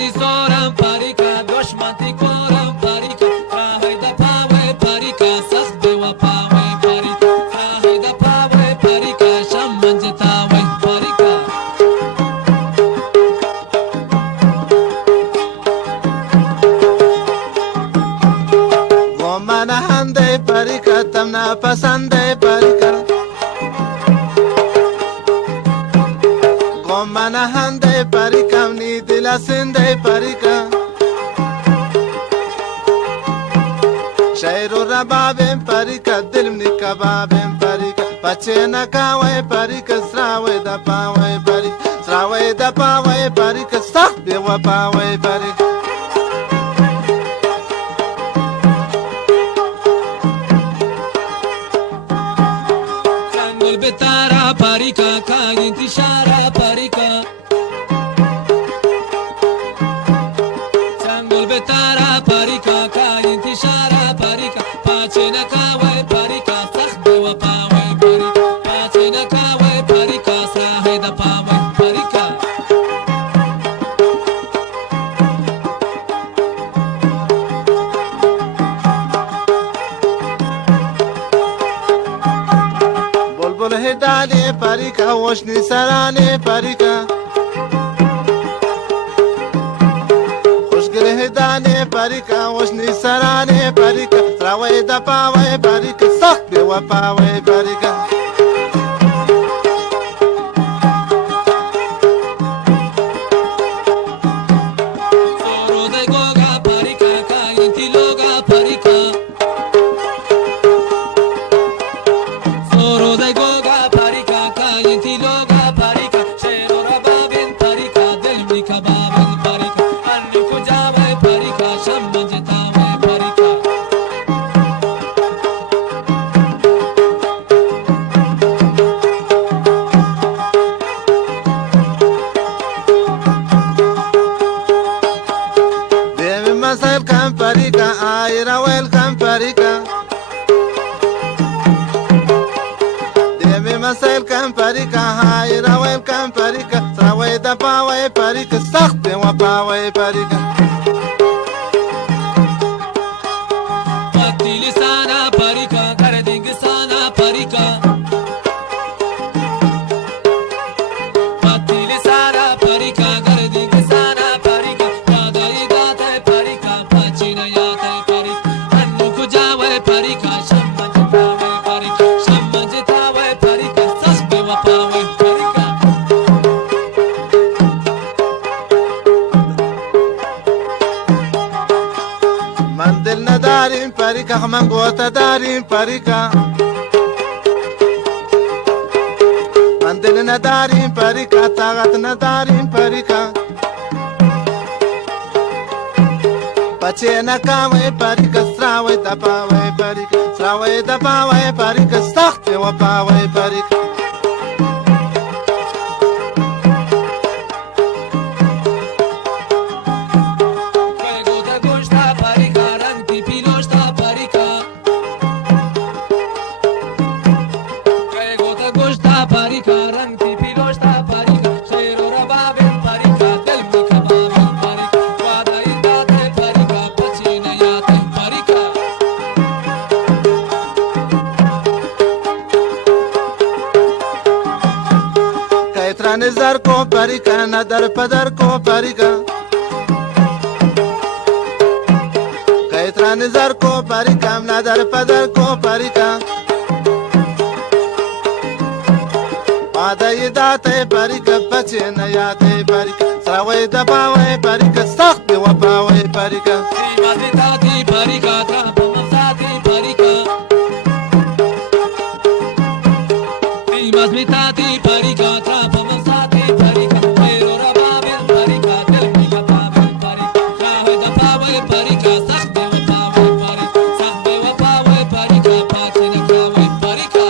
Seni soran parika, düşmanti koran parika. Kahayda pave parika, sakhbe wa pave parika. Kahayda pave parika, shammanje tave parika. Gomana hande parika, tamna pasande parika. Gomana hande parika, ni dila sinde parika. Shairu rababin parika, dilmni kababin parika. Pachena kawe parika, srawe da pawe parika. Srawe da pawe parika, sakhbe wa pawe parika. Sangul betara parika, kagin tishara parika. Sangul betara parika, kagin tishara parika. Pachena kawe parika, sakhbe wa pawe parika. Pachena kawe parika, sahida pawe parika. Bulbul hidane parika, woshni sarane parika. Khushgil hidane parika, woshni sarane parika. Srawe da pawe parika, sakhbe wa pawe parika. Soro de goga parika, kagin tiloga parika. Soro de goga parika, kagin tiloga parika. Shero rababin parika, dilmi kababin parika. Anni kujawe parika, shammanje tawe parika. Demi masal kan parika, ayra wel kan parika. Demi masal kan parika, ayra wel kan parika. Srawe da pawe parika, sakhbe wa pawe parika. Patili sana parika, karding sana parika. Patili sana parika, karding sana parika. Padai date parika, pachina yate parika. Annu kujawe parika, shammanje tawe parika. Shammanje tawe parika, sakhbe wa pawe parika. Mandil na darin parika, mangota darin parika. Mandil na darin parika, tagat na darin parika. Pachena kawe parika, srawe da pawe parika. Srawe da pawe parika, sakhbe wa pawe parika. Juego de gosta parika, ranti pilosta parika. Juego de gosta parika, ranti pilosta parika. Shero rababin parika, dilmi kababin parika. Wada idate parika, pachina yate parika. Kaitran zar ko parika, nadar padar ko parika. Kaitran zar ko parika, nadar padar ko parika. Wada yidate parika, pachena yate parika. Srawe da pawe parika, sakhbe wa pawe parika. Tima ditati parika, trapa mafsati parika. Tima ditati parika, trapa mafsati parika. Shero rababin parika, dilmi kababin parika. Shahe da pawe parika, sakhbe wa pawe parika. Sakhbe wa pawe parika, pachina kawe parika.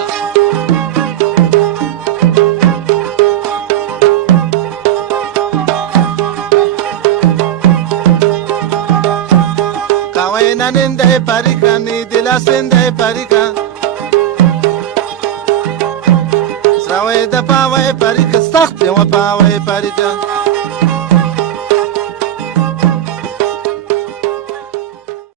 Kawaina ninde parika, ni dila sinde parika. Srawe da pawe parika, sakhbe wa pawe parika.